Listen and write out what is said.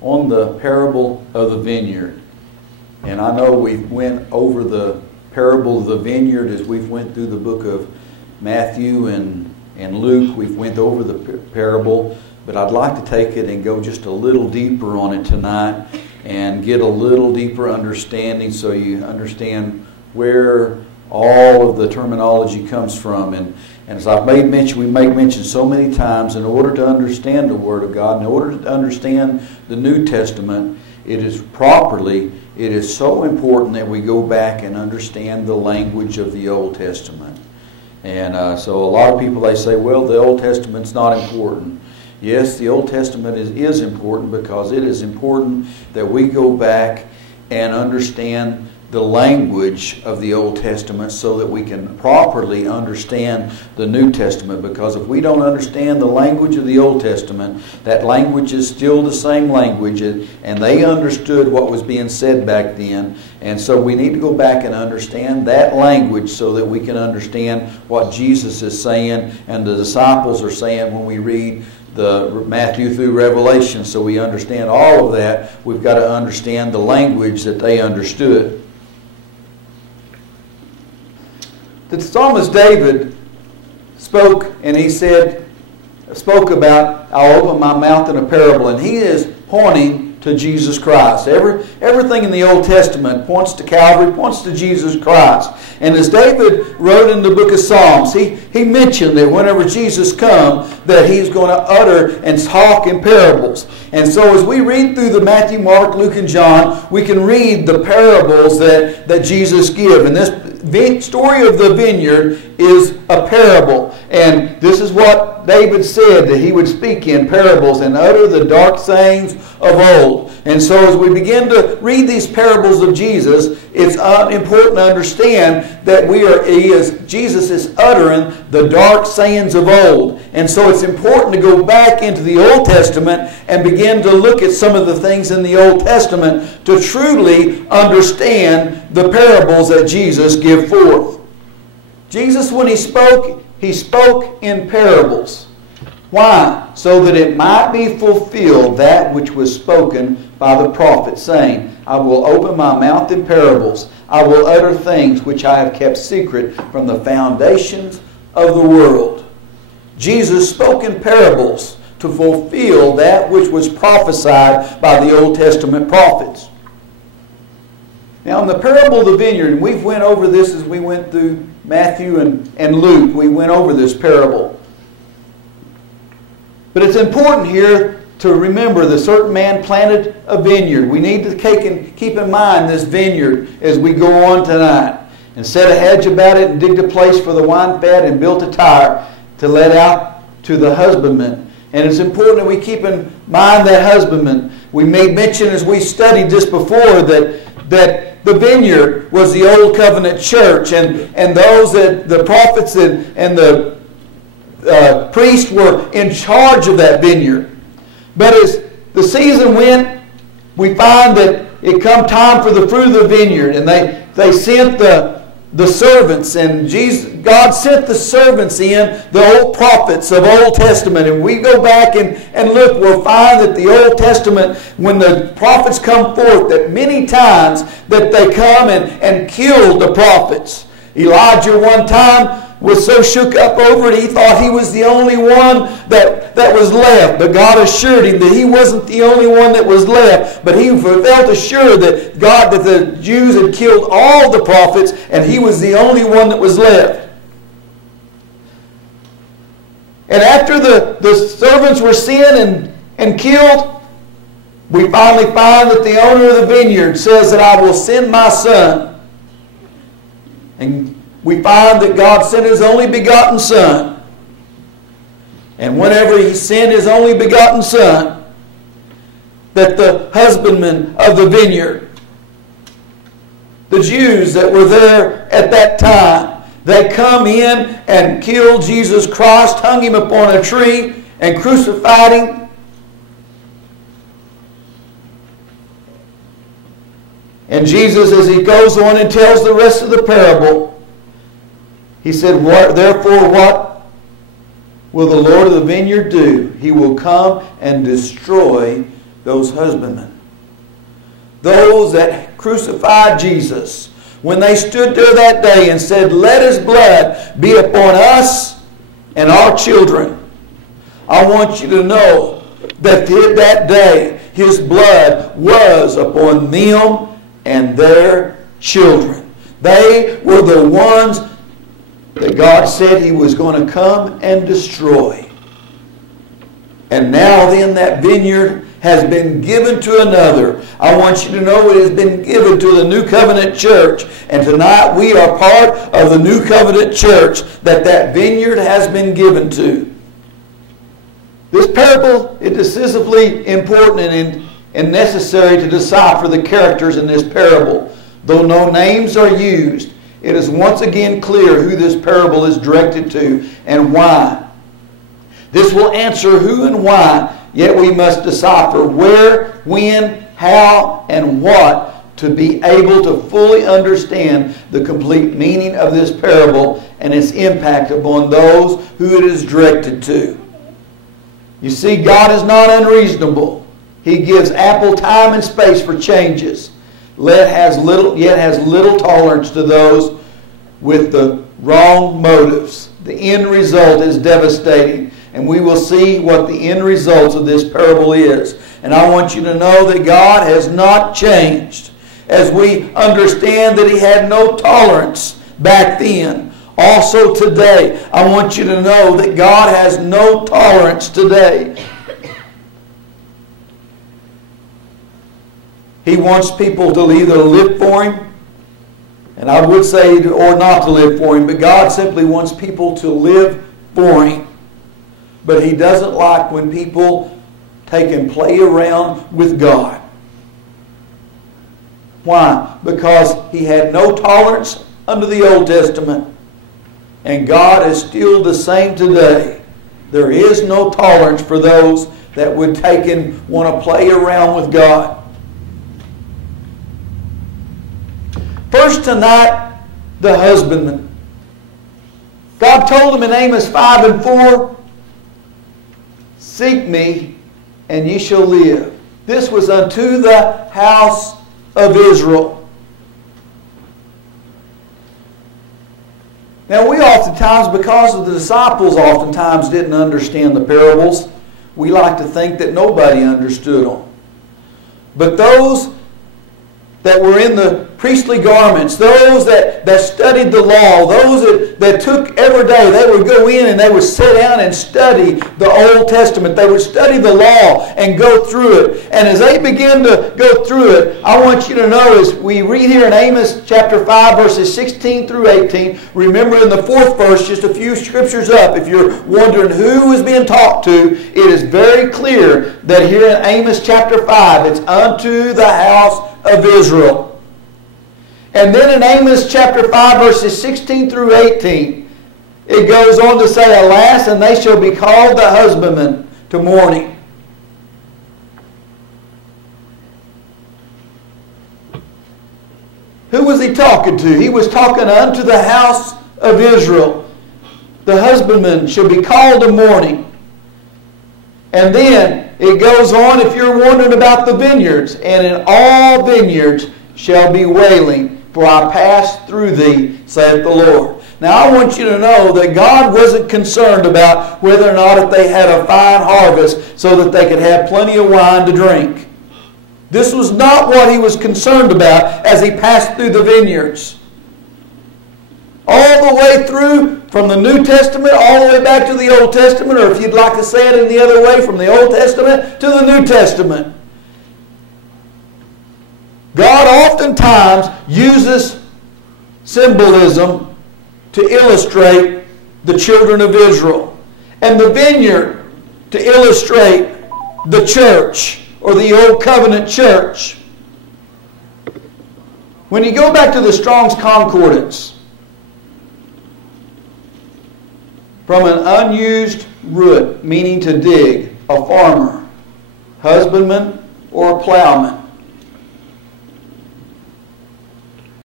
on the parable of the vineyard. And I know we went over the parable of the vineyard as we've went through the book of Matthew and Luke. We've went over the parable, but I'd like to take it and go just a little deeper on it tonight and get a little deeper understanding so you understand where all of the terminology comes from. And as I've made mention, we make mention so many times, in order to understand the Word of God, in order to understand the New Testament, it is so important that we go back and understand the language of the Old Testament. And so a lot of people, they say, well, the Old Testament's not important. Yes, the Old Testament is important, because it is important that we go back and understand the language of the Old Testament so that we can properly understand the New Testament. Because if we don't understand the language of the Old Testament, that language is still the same language, and they understood what was being said back then. And so we need to go back and understand that language so that we can understand what Jesus is saying and the disciples are saying when we read the Matthew through Revelation. So we understand all of that. We've got to understand the language that they understood. The psalmist David spoke, and he spoke about, I'll open my mouth in a parable, and he is pointing to Jesus Christ. Everything in the Old Testament points to Calvary, points to Jesus Christ. And as David wrote in the book of Psalms, he mentioned that whenever Jesus comes, that he's going to utter and talk in parables. And so as we read through the Matthew, Mark, Luke, and John, we can read the parables that Jesus gives. And this story of the vineyard is a parable. And this is what David said, that he would speak in parables and utter the dark sayings of old. And so as we begin to read these parables of Jesus, it's important to understand that Jesus is uttering the dark sayings of old. And so it's important to go back into the Old Testament and begin to look at some of the things in the Old Testament to truly understand the parables that Jesus gave forth. Jesus, when he spoke in parables. Why? So that it might be fulfilled that which was spoken by the prophet, saying, I will open my mouth in parables. I will utter things which I have kept secret from the foundations of the world. Jesus spoke in parables to fulfill that which was prophesied by the Old Testament prophets. Now in the parable of the vineyard, and we've went over this as we went through Matthew and Luke, we went over this parable. But it's important here to remember that a certain man planted a vineyard. We need to keep in mind this vineyard as we go on tonight. And set a hedge about it and digged a place for the wine fat and built a tower to let out to the husbandman. And it's important that we keep in mind that husbandman. We made mention as we studied this before that the vineyard was the old covenant church, and those that the prophets and the priests were in charge of that vineyard. But as the season went, we find that it come time for the fruit of the vineyard, and they sent the servants, and God sent the servants in, the old prophets of Old Testament. And we go back and look, we'll find that the Old Testament, when the prophets come forth, that many times that they come and killed the prophets. Elijah one time was so shook up over it, he thought he was the only one that was left. But God assured him that he wasn't the only one that was left. But he felt assured that the Jews had killed all the prophets, and he was the only one that was left. And after the servants were sent and killed, we finally find that the owner of the vineyard says that I will send my son. And we find that God sent His only begotten Son. And whenever He sent His only begotten Son, that the husbandmen of the vineyard, the Jews that were there at that time, they come in and killed Jesus Christ, hung Him upon a tree, and crucified Him. And Jesus, as He goes on and tells the rest of the parable, He said, therefore what will the Lord of the vineyard do? He will come and destroy those husbandmen, those that crucified Jesus, when they stood there that day and said, "Let His blood be upon us and our children," I want you to know that that day His blood was upon them and their children. They were the ones that God said He was going to come and destroy. And now then that vineyard has been given to another. I want you to know it has been given to the New Covenant Church. And tonight we are part of the New Covenant Church that vineyard has been given to. This parable is decisively important and necessary to decipher the characters in this parable. Though no names are used, it is once again clear who this parable is directed to and why. This will answer who and why, yet we must decipher where, when, how, and what to be able to fully understand the complete meaning of this parable and its impact upon those who it is directed to. You see, God is not unreasonable. He gives ample time and space for changes, yet has little tolerance to those with the wrong motives. The end result is devastating, and we will see what the end results of this parable is. And I want you to know that God has not changed. As we understand that He had no tolerance back then, also today, I want you to know that God has no tolerance today. He wants people to either live for Him, and I would say, or not to live for Him, but God simply wants people to live for Him. But He doesn't like when people take and play around with God. Why? Because He had no tolerance under the Old Testament. And God is still the same today. There is no tolerance for those that would take and want to play around with God. First tonight, the husbandman. God told him in Amos 5 and 4, "Seek me, and ye shall live." This was unto the house of Israel. Now we oftentimes, because of the disciples oftentimes didn't understand the parables, we like to think that nobody understood them. But those that were in the priestly garments, those that studied the law, those that took every day, they would go in and they would sit down and study the Old Testament. They would study the law and go through it. And as they begin to go through it, I want you to know, as we read here in Amos chapter 5, verses 16 through 18, remember in the 4th verse, just a few scriptures up, if you're wondering who is being talked to, it is very clear that here in Amos chapter 5, it's unto the house of Israel. And then in Amos chapter 5, verses 16 through 18, it goes on to say, "Alas, and they shall be called the husbandmen to mourning." Who was he talking to? He was talking unto the house of Israel. The husbandmen shall be called to mourning. And then it goes on, if you're wondering about the vineyards, "And in all vineyards shall be wailing, for I passed through thee, saith the Lord." Now I want you to know that God wasn't concerned about whether or not if they had a fine harvest so that they could have plenty of wine to drink. This was not what He was concerned about as He passed through the vineyards. All the way through, from the New Testament all the way back to the Old Testament, or if you'd like to say it in the other way, from the Old Testament to the New Testament. God oftentimes uses symbolism to illustrate the children of Israel, and the vineyard to illustrate the church, or the Old Covenant church. When you go back to the Strong's Concordance, from an unused root, meaning to dig, a farmer, husbandman, or a plowman.